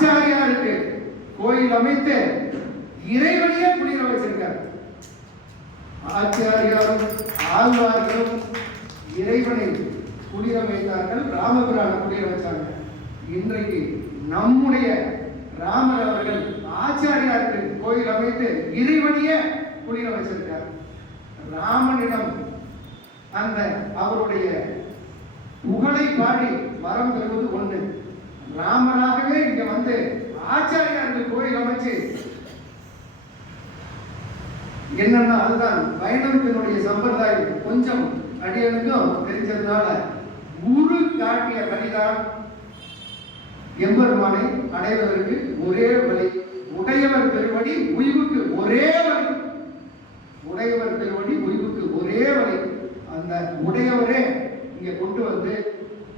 ஆச்சாரியாருக்கு கோயில் அமைத்து இறைவனையே குடியிற வச்சிருக்கார். ஆச்சாரியாரும் ஆழ்வார்களும் இறைவனை குடியிற வைத்தார்கள், ராமபிரான குடியிற வச்சாங்க. இன்றைக்கு நம்முடைய ராமர் அவர்கள் ஆச்சாரியாருக்கு கோயில் அமைத்து இறைவனையே குடியிற வச்சிருக்கார். ராமனிடம் அந்த அவருடைய புகழை பாடி வரம் பெறுவது ஒன்று. ராமராகவே இங்க வந்து ஆச்சாரியார்கள் கோயில் அமைச்சு என்னன்னா, அதுதான் வைணவத்தினுடைய சம்பிரதாயம். கொஞ்சம் அடியனுக்கும் தெரிஞ்சதுனால குரு காட்டிய வழிதான் எம்பெருமானை அடைவதற்கு ஒரே வழி. உடையவர் திருவடி உய்வுக்கு ஒரே வழி. உடையவர் திருவடி உய்வுக்கு ஒரே வழி. அந்த உடையவரே இங்க கொண்டு வந்து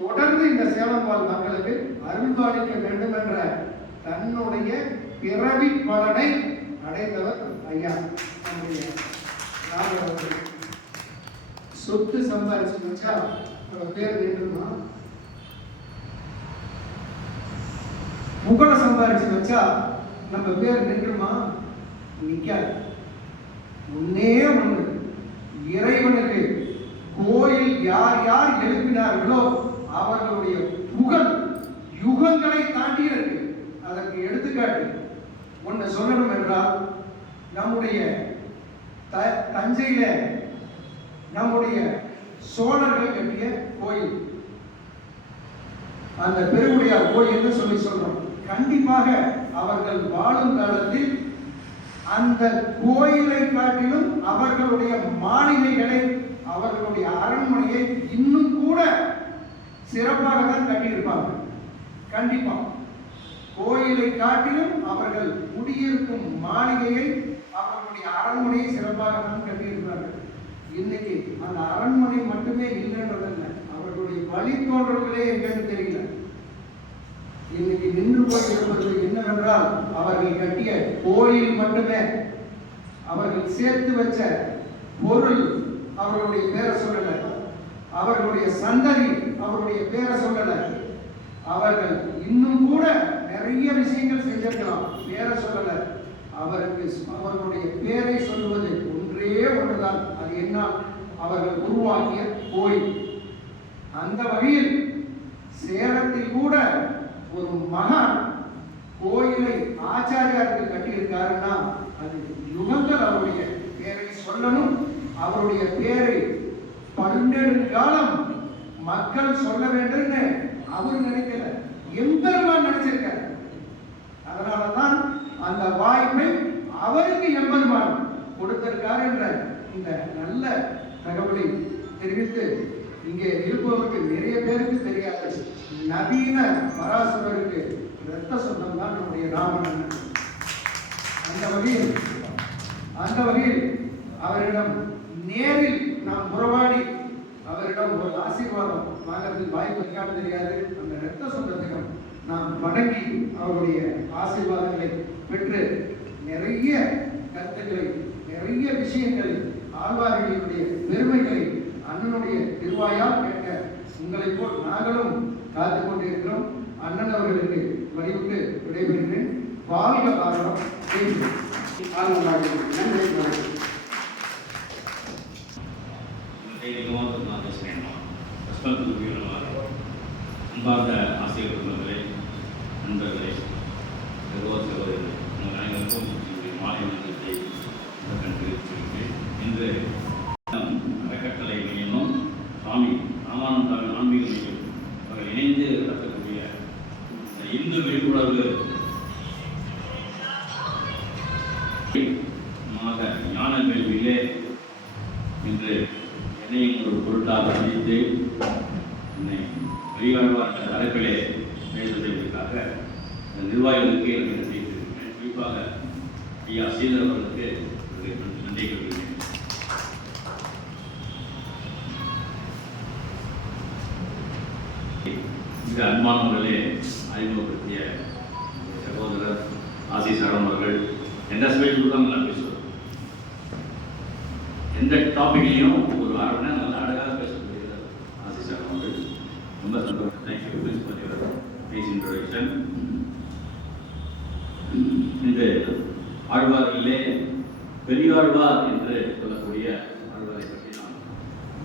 தொடர்ந்து இந்த சேலம் வாழ் மக்களுக்கு அருள்பாலிக்க வேண்டும் என்ற தன்னுடைய பிறவி பலனை அடைந்தவர் ஐயா நம்முடைய ராமர். சொத்து சம்பாதிச்சு வச்சா நம்ம பேர் நின்றுமா? புகழ சம்பாதிச்சு வச்சா நம்ம பேர் நின்றுமா? நிக்காது. ஒன்னே ஒண்ணு, இறைவனுக்கு கோயில் யார் யார் எழுப்பினார்களோ அவர்களுடைய புகழ் யுகங்களை தாண்டி இருக்கு. அதற்கு எடுத்துக்காட்டு ஒன்று சொல்லணும் என்றால், நம்முடைய தஞ்சையில நம்முடைய சோழர்கள் கட்டிய கோயில், அந்த பெருவுடையார் கோயில் சொல்லி சொல்றோம். கண்டிப்பாக அவர்கள் வாழும் காலத்தில் அந்த கோயிலை காட்டிலும் அவர்களுடைய மாளிகைகளை, அவர்களுடைய அரண்மனையை இன்னும் கூட சிறப்பாக தான் கட்டியிருப்பாங்க. கண்டிப்பா கோயிலை காட்டிலும் அவர்கள் குடியிருக்கும் மாளிகையை, அவர்களுடைய அரண்மனையை சிறப்பாக தான் கட்டியிருக்கிறார்கள். இன்னைக்கு அந்த அரண்மனை மட்டுமே இல்லைன்றதல்ல, அவர்களுடைய வழித்தோன்றல்களே எங்கன்னு தெரியல. இன்னைக்கு நின்று போயிருப்பது என்னவென்றால், அவர்கள் கட்டிய கோயில் மட்டுமே. அவர்கள் சேர்த்து வச்ச பொருள் அவர்களுடைய பேரை சொல்லல, அவர்களுடைய சந்ததி அவருடைய பேரை சொல்லல. அவர்கள் இன்னும் கூட நிறைய விஷயங்கள் செஞ்சிருக்கலாம், பேரை சொல்லல. அவர்களுடைய பேரை சொல்லுவது ஒன்றே ஒன்றுதான். அது என்ன? அவர்கள் உருவாக்கிய கோயில். அந்த வகையில் சேலத்தில் கூட ஒரு மகான் கோயிலை ஆச்சாரியாருக்கு கட்டியிருக்காருன்னா அது யுகங்கள் அவருடைய பேரை சொல்லணும். அவருடைய பேரை பன்னெடுங்காலம் மக்கள் சொல்ல வேண்டும் அவர் நினைக்கல, எம்பெருமான் நினைச்சிருக்கார். அதனாலதான் அந்த வாய்ப்பை அவருக்கு எம்பெருமான் கொடுத்திருக்கார் என்ற இந்த நல்ல தகவலை தெரிவித்து, இங்கே இருப்பவருக்கு நிறைய பேருக்கு தெரியாது, நவீன பராசரருக்கு இரத்த சொந்தம் தான் நம்முடைய ராமன். அந்த வகையில் அவரிடம் நேரில் நாம் உறவாடி அவரிடம் ஒரு ஆசீர்வாதம் வாங்கிறதுக்கு வாய்ப்பு இருக்கான்னு தெரியாது. அந்த இரத்த சொந்தத்திடம் நாம் வணங்கி அவருடைய ஆசீர்வாதங்களை பெற்று நிறைய கருத்துக்களை, நிறைய விஷயங்களை, ஆழ்வார்களுடைய பெருமைகளை அண்ணனுடைய திருவாயால் கேட்க உங்களை போல் நாங்களும் காத்து கொண்டிருக்கிறோம். அண்ணன் அவர்களுக்கு வழிவிட்டு விடைபெறுகிறேன். வாழ்க பாரதம். நன்றி. அன்பார்ந்த ஆசிரியர் குடும்பங்களே, நண்பர்களே, சகோதரர்களே, உங்கள் அனைவருக்கும் மாலை வணக்கத்தை தெரிவித்துள்ளேன். இன்று அறக்கட்டளை மையமும் சுவாமி ராமானந்தாவின் ஆன்மீக மையம் அவர்கள் இணைந்து நடத்தக்கூடிய இந்து விழிப்புணர்வு ஞான கல்வியிலே இன்று என்னையும் ஒரு பொருட்டாக அறிவித்து என்னை வழிகாட்டுவார் தரப்பிலே பேசுவதற்காக நிர்வாகிகளுக்கு எனக்கு நன்றி தெரிவிக்கிறேன். குறிப்பாக ஐயா ஸ்ரீதர் அவர்களுக்கு நன்றி தெரிவிக்கிறேன். இந்த அன்பானவர்களே, அறிமுகப்படுத்திய சகோதரர் ஆசி சரண் அவர்கள் எந்த ஸ்பேஸ் தான் நல்லா பேசுவார். எந்த டாபிக்லையும் ஒரு அரை மணி நேரம் நல்லா அழகாக பேசக்கூடியது ஆசி சரண் அவர்கள். ரொம்ப சந்தோஷம். Thank you for your nice introduction. இந்த ஆழ்வார்களிலே பெரியாழ்வார் என்று சொல்லக்கூடிய ஆழ்வாரை பற்றி நாம்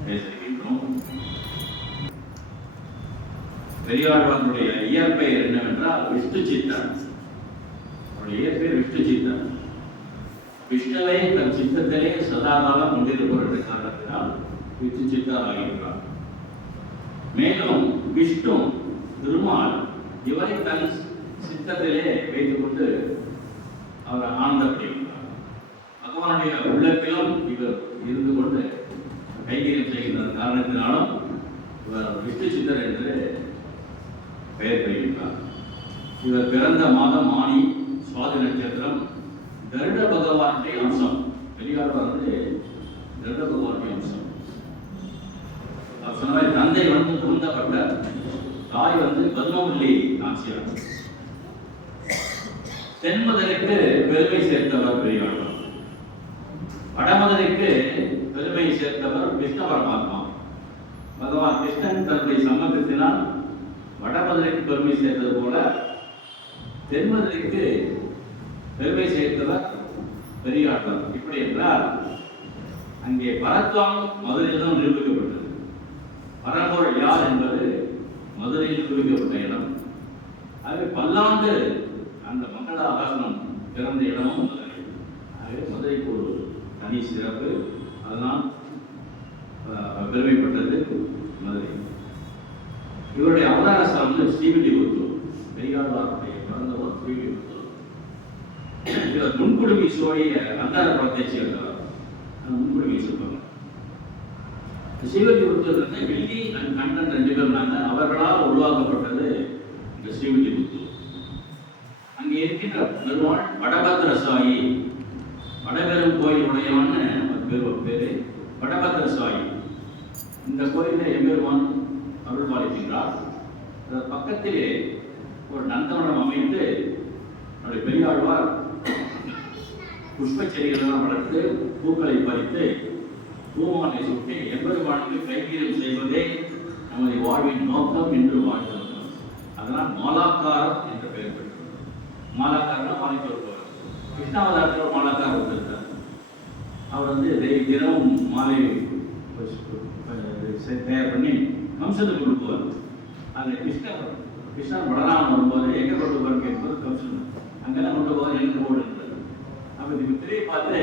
பேச இருக்கின்றோம். பெரியாழ்வாருடைய இயற்பெயர் என்னவென்றால் விஷ்ணு சித்தன். அவருடைய இயற்பெயர் விஷ்ணு சித்தன். விஷ்ணுவை தன் சித்தத்திலே சதாகாலம் கொண்டிருப்பவர் என்ற காரணத்தினால் விஷ்ணு சித்தர் ஆகின்றார். மேலும் விஷ்ணு திருமால் இவரை தன் சித்தத்திலே வைத்துக் கொண்டு அவர் ஆனந்தப்படுகின்றார். பகவானுடைய உள்ளத்திலும் இவர் இருந்து கொண்டு கைகரியம் செய்கின்ற காரணத்தினாலும் இவர் விஷ்ணு சித்தர் என்று பெயர் பெறுகின்றார். இவர் பிறந்த மாதம் ஆனி, சுவாதி நட்சத்திரம், கருட பகவானுடைய அம்சம். பெரியாழ்வார் வந்து கருட பகவானுடைய அம்சம். அவர் சொன்ன தந்தை வந்து குருந்தப்பட்டார், தாய் வந்து பத்மவல்லி நாச்சியார். தென்மதுரைக்கு பெருமை சேர்த்தவர் பெரியாழ்வார். வடமதுரைக்கு பெருமை சேர்த்தவர் கிருஷ்ண பரமாத்மா. பகவான் கிருஷ்ணன் தன்னுடைய சம்மதத்தினால் வடமதுரைக்கு பெருமை சேர்த்தது போல தென்மதுரைக்கு பெருமை சேர்த்தவர் பெரியாழ்வார். இப்படி என்றால் அங்கே பரத்வம் மதுரையில் தான் நிரூபிக்கப்பட்டது. பரம்பொருள் யார் என்பது மதுரையில் நிரூபிக்கப்பட்ட இடம். ஆகவே பல்லாண்டு அந்த மங்கள ஆகாசனம் பிறந்த இடமும் மதுரை. ஆகவே மதுரைக்கு ஒரு தனி சிறப்பு. அதனால் பெருமைப்பட்டது மதுரை. இவருடைய அவதார ஸ்தலம் வந்து ஸ்ரீவில்லிபுத்தூர். பெரியாழ்வாருடைய பிறந்த ஒரு ஸ்ரீவில்லிபுத்தூர். இவர் முன்குடுமி சோழிய அந்தார படத்தை சேர்ந்தவர். முன்குடுமி சொல்லுவாங்க. ஸ்ரீவில்லிபுத்தூர் வெள்ளி அண்ட் கண்டன் 2 பேர் இருந்தாங்க. அவர்களால் உருவாக்கப்பட்டது இந்த ஸ்ரீவில்லிபுத்தூர். அங்கே இருக்கின்ற பெருமாள் வடபத்திரசாயி, வடபெரும் கோயில் உடையவன்னு பேரு வடபத்திரசாயி. இந்த கோயிலில் எம்பெருமான் அருள் பாலிக்கின்றார். பக்கத்திலே ஒரு நந்தவனம் அமைத்து நம்முடைய பெரியாழ்வார் புஷ்ப செடிகளெல்லாம் வளர்த்து பூக்களை பறித்து பூமாலை சுட்டி எம்பெருமானுக்கு கைகீரம் செய்வதே நமது வாழ்வின் நோக்கம் என்று வாழ்கிறது. அதனால் மாலாக்காரம் என்ற பெயர் பெற்றது. மாலாக்காரனா மாலை சொல்பவர். கிருஷ்ணாவதாரத்தில் மாலாக்காரர் வந்திருக்கார். அவர் வந்து தினமும் மாலை தயார் பண்ணி கம்சனுக்கு கொடுக்குவார். அந்த கிருஷ்ணன் பலராமன் வரும்போது எங்கே கொண்டு போவார் கேட்பது கம்சன். அங்கெல்லாம் கொண்டு போவார், எங்கே போடுன்றது. அப்போ இதுக்கு திரும்பி பார்த்து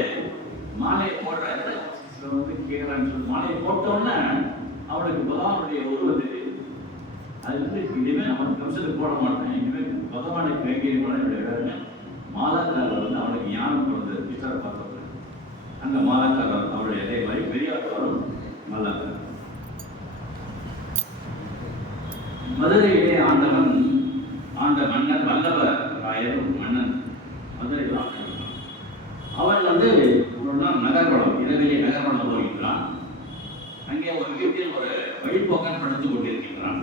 மாலையை போடுறாரு. வந்து கேட்குறான்னு சொல்லி மாலையை போட்டோன்னே அவனுக்கு பகவானுடைய உருவம் தெரியுது. அது வந்து இனிமேல் அவன் கம்சனுக்கு போட மாட்டேன், இனிமேல் பகவானுக்கு கைகறி பண்ண வேண்டிய மாலாக்காரர் வந்து அவனுக்கு ஞானம் பிறந்தது. கிருஷ்ணரை பார்த்தவர் அந்த மாலாக்காரர் அவருடைய அதே மாதிரி பெரியாழ்வாரும் மாலாக்காரர். மதுரையிலே ஆண்ட மன்னன் வல்லப ராயர் மன்னன் மதுரை. அவன் வந்து ஒரு நாள் நகர்வனம், இரவிலே நகர்வனம் போகின்றான். அங்கே ஒரு வீட்டில் ஒரு வழிபோக்கன் படுத்துக் கொண்டிருக்கின்றான்.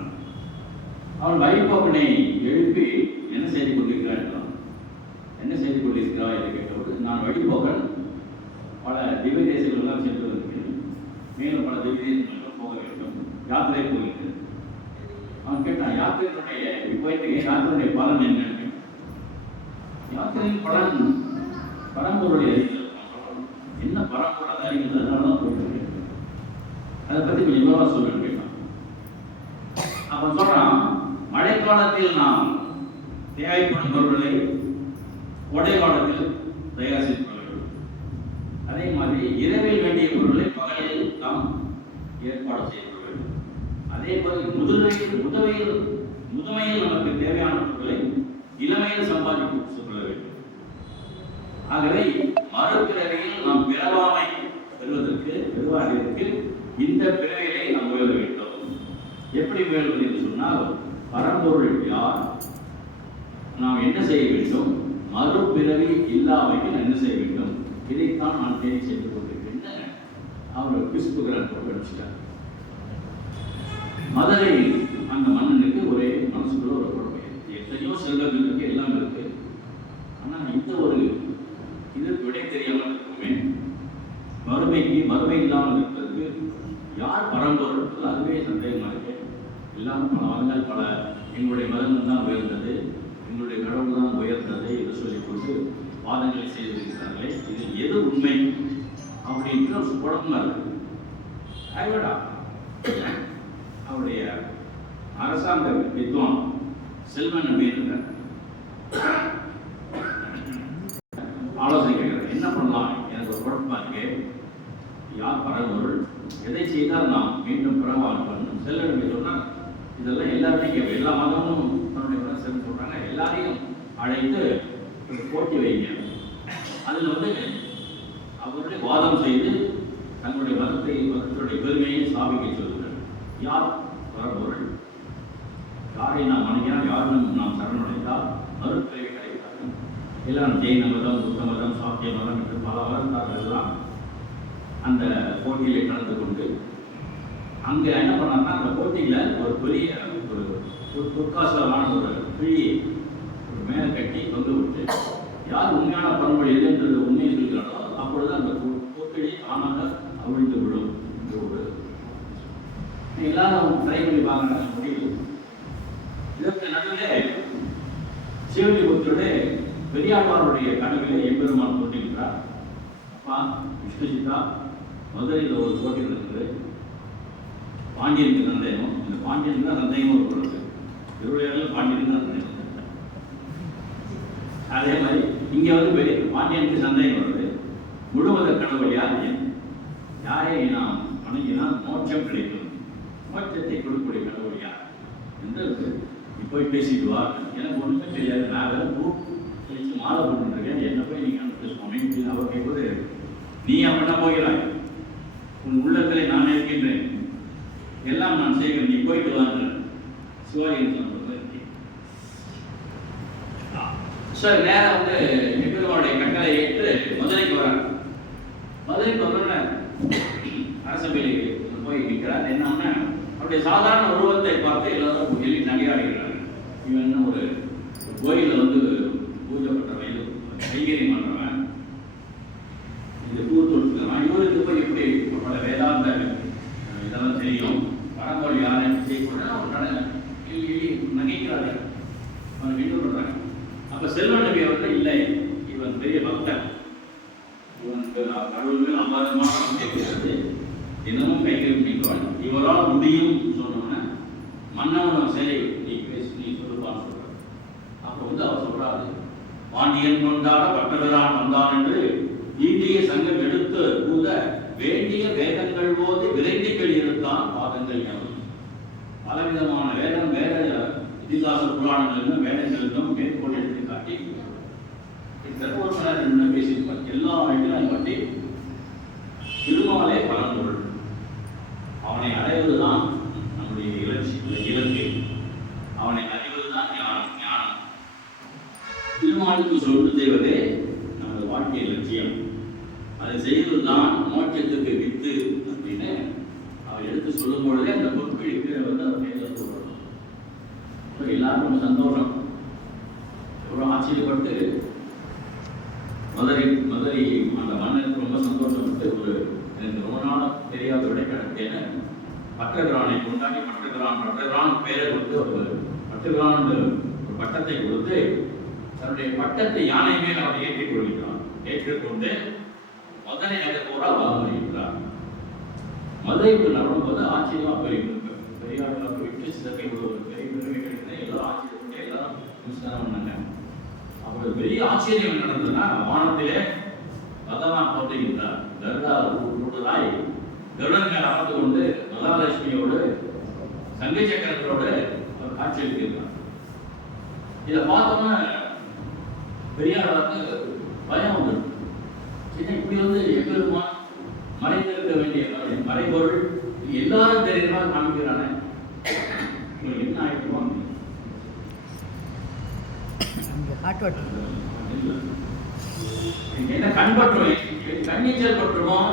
அவன் வழிபோக்கனை எழுப்பி என்ன செய்து கொண்டிருக்கிறான் என்றான். என்ன செய்து கொண்டிருக்கிறாய் என்று கேட்டபோது, நான் வழிபோக்கன், பல திவ்ய தேசங்களெல்லாம் சென்று வருகிறேன், மேலும் பல திவ்ய தேசங்களும் போக வேண்டும், யாத்திரை போகின்றேன். அவன் கேட்டான், யாத்திரையினுடைய போயிட்டு யாத்திரையுடைய பலன் என்ன? யாத்திரையின் பலன் பரம்பொருளை அறிதல். என்ன பரம்பொருளை அறிகிறது? அதனாலதான் போயிட்டு அதை பத்தி கொஞ்சம் விவரம் சொல்லுன்னு கேட்டான். அவன் சொல்றான், மழைக்காலத்தில் நாம் தேவைப்படும் பொருட்களை கோடை காலத்தில் தயார் செய்து கொள்ள வேண்டும். அதே மாதிரி இரவில் வேண்டிய பொருட்களை பகலில் நாம் ஏற்பாடு செய்து கொள்ள வேண்டும். அதே போல் முதுமையில் நமக்கு தேவையான பொருட்களை இளமையில் சம்பாதித்து கொள்ள வேண்டும். ஆகவே மறுபிறவியில் நாம் பிறவாமை பெறுவதற்கு இந்த பிறவியை நாம் முயல வேண்டும். எப்படி முயல்வது என்று சொன்னால், பரம்பொருள் யார், நாம் என்ன செய்ய வேண்டும், மறுபிறவி இல்லாமையில் என்ன செய்ய வேண்டும், இதைத்தான் நான் தேடி செய்து கொண்டிருக்கிறேன். அவர் கிறிஸ்துகிறார் படிச்சுட்டார். மதுரை அந்த மன்னனுக்கு ஒரே மனசுக்குள்ள ஒரு குழப்பம். எத்தனையோ செல்வங்கள் இருக்கு, எல்லாம் இருக்கு. ஆனால் இந்த ஒரு இதற்கு விடை தெரியாமல் இருக்குமே, மறுமை இல்லாமல் இருக்கிறதுக்கு யார் பரம்பொருள், அதுவே சந்தேகமாக இருக்கு. எல்லாரும் பல மதங்கள், எங்களுடைய மதங்கள் தான் உயர்ந்தது, எங்களுடைய கடவுள் தான் உயர்ந்தது என்று சொல்லிக்கொண்டு இன்னொரு குழப்பமா இருக்கு. ஆய்வடா அவருடைய அரசாங்க வித்வான் செல்வன் அப்படின்னு ஆலோசனை கேட்கிறேன், என்ன பண்ணலாம், எனக்கு ஒரு குழப்பமா இருக்கு, யார் பரம்பொருள், எதை செய்தால் நாம் மீண்டும் பிறவாழ்வு பண்ணணும். செல்வன் சொன்னால் இதெல்லாம் எல்லாத்தையும் கேட்பேன், எல்லா மதமும் தன்னுடைய செல்வன் சொல்றாங்க, எல்லாரையும் அழைத்து ஒரு போட்டி வைங்க. அதில் அவருடைய வாதம் செய்து தங்களுடைய மதத்துடைய பெருமையை ஸ்தாபிக்க சொல்லுங்கள். யார் பரம்பொருள், யாரை நாம் வணங்கினால், யாரும் நாம் சரணடைந்தால் மறுபிறவி கிடைக்காது. எல்லாம் ஜெயின மதம், புத்த மதம், சாத்திய மதம் என்று பல மதத்தார்கள் எல்லாம் அந்த போட்டியிலே கலந்து கொண்டு அங்கே என்ன பண்ணாங்கன்னா, அந்த போட்டியில் ஒரு பெரிய ஒரு பொற்காசலான ஒரு கிழியை ஒரு மேலே கட்டி தொங்க விட்டு யார் உண்மையான பரம்பரை எதுன்றது உண்மையை சொல்கிறாரோ அப்பொழுது அந்த பொற்கிழி தானாக அவிழ்ந்து விடும் என்று ஒரு எல்லாரும் ட்ரை பண்ணி பார்க்குறாங்க, முடியல. இதற்கு நடுவில் சிவலிபுத்தருடைய பெரியாழ்வாருடைய கனவிலே எம்பெருமான் போட்டிருக்கிறார். அப்பா விஷ்ணுசித்தா, மதுரையில் ஒரு போட்டி நடக்குது, பாண்டியனுக்கு சந்தேகம், இந்த பாண்டியனுக்கு தான் சந்தேகமும் இருக்கிறது, திருவிழையாவில் பாண்டியனுக்கு தான் சந்தேகம். அதே மாதிரி இங்கே பெரிய பாண்டியனுக்கு சந்தேகம் வருது, முழுவத கடவுள் யாரை நாம் வணங்கினால் மோட்சம் கிடைக்கும், மோட்சத்தை கொடுக்கக்கூடிய கடவுள் யார் என்று போய் பேசிட்டு வா, எனக்கு ஒன்றுமே தெரியாது, நான் வேலை பூ கழிச்சு மாலை போட்டுருக்கேன், என்ன போய் நீங்கள் பேசுவோம் அவர் கேட்பது, நீ அப்படின்னா போகிறாய், உன் உள்ளத்தில் நான் இருக்கின்றேன், எல்லாம் நான் செய்கிறேன், நீ போயிட்டு வாங்க சிவாஜி சொல்றது. சார் நேரம் எம்பெருமானுடைய கட்டளை ஏற்று மதுரைக்கு வராங்க. மதுரைக்கு வந்தோடனே அரசபையில் போய் நிற்கிறார். என்னன்னா அவருடைய சாதாரண உருவத்தை பார்த்து எல்லாரும் சொல்லி நகையாடுகிறார். இவன் ஒரு கோயிலில் பூஜை பண்ணுறவன், கைகறி பண்ணுறவன், இது பூ தொடுத்துக்கிறவன், இவருக்கு போய் எப்படி பல வேதாந்த இதெல்லாம் தெரியும், பரம்பொருள் யாரும் செய்யக்கூட ஒரு நகைக்கிறாரு, அவன் வீட்டு பண்ணுறாங்க. அப்போ செல்வன் நபி அவர்கள் இல்லை, இவன் பெரிய பக்தன், இவனுக்கு கடவுள்கள் அபாரமாக கேட்கிறது, தினமும் கைகறி நீக்குவான், இவரால் முடியும் சொன்னோன்னே மன்னவன் சரி நீ பேசி நீ சொல்லுவான்னு சொல்றாரு. அப்போ அவர் சொல்றாரு, பாண்டியன் கொண்டாட பட்டவரான் வந்தான் என்று இந்திய சங்கம் எடுத்து கூட வேண்டிய வேதங்கள் போது விரைந்துகள் இருந்தான் பாதங்கள் யாரும். பலவிதமான வேதம் வேத இதிகாச புராணங்கள் வேதங்களிலும் மேற்கோள் எடுத்து காட்டி என்ன பேசியிருப்பார், எல்லா இடங்களையும் பற்றி திருமாலே பரம்பொருள், அவனை அடைவதுதான் நம்முடைய இலக்கு, அவனை அறிவதுதான் ஞானம், திருமாலுக்கு சொல்லு செய்வதே நமது வாழ்க்கை லட்சியம், அதை செய்வதுதான் மோட்சத்துக்கு வித்து அப்படின்னு அவர் எடுத்து சொல்லும் பொழுதே அந்த பொற்கிழிக்கு அவர் கையில் சொல்றார். எல்லாருக்கும் சந்தோஷம், எவ்வளோ ஆச்சரியப்பட்டு மதுரை அந்த மன்னருக்கு ரொம்ப சந்தோஷப்பட்டு எனக்கு ரொம்ப நாளாக தெரியாத விடைக்கணக்கேன்னு பட்டகிரானை கொண்டாடி பட்டகிரான் பேரை கொடுத்து ஒரு பட்டகிரான் ஒரு பட்டத்தை கொடுத்து தன்னுடைய பட்டத்தை யானை மேல் அவர் ஏற்றிக் கொள்கிறார். ஏற்றுக்கொண்டு மதுரை நகர் பூரா வலம் வருகிறார். மதுரைக்கு நடும்போது ஆச்சரியமா பெரியார் விட்டு சிதறி ஒரு பெரிய பெருமை கிடைத்தது, எல்லாரும் ஆச்சரியப்பட்டு எல்லாரும் நமஸ்காரம் பண்ணாங்க. அப்படி பெரிய ஆச்சரியம் நடந்ததுன்னா, வானத்திலே பகவான் தோன்றுகின்றார், கருடாய் கருடன் மேல் அமர்ந்து கொண்டு மகாலட்சுமியோடு சங்கை சக்கரத்தோடு அவர் காட்சி அளிக்கிறார். இதை பார்த்தோம்னா பெரியாருக்கு பயம் வந்துடும். இப்படி எப்பெருமா மறைந்திருக்க வேண்டிய மறைபொருள் எல்லாரும் தெரியுமா காமிக்கிறானே, என்ன ஆயிடுவாங்க, என்ன கண்பற்றுவோம், கண்ணீச்சல் பற்றுவோம்,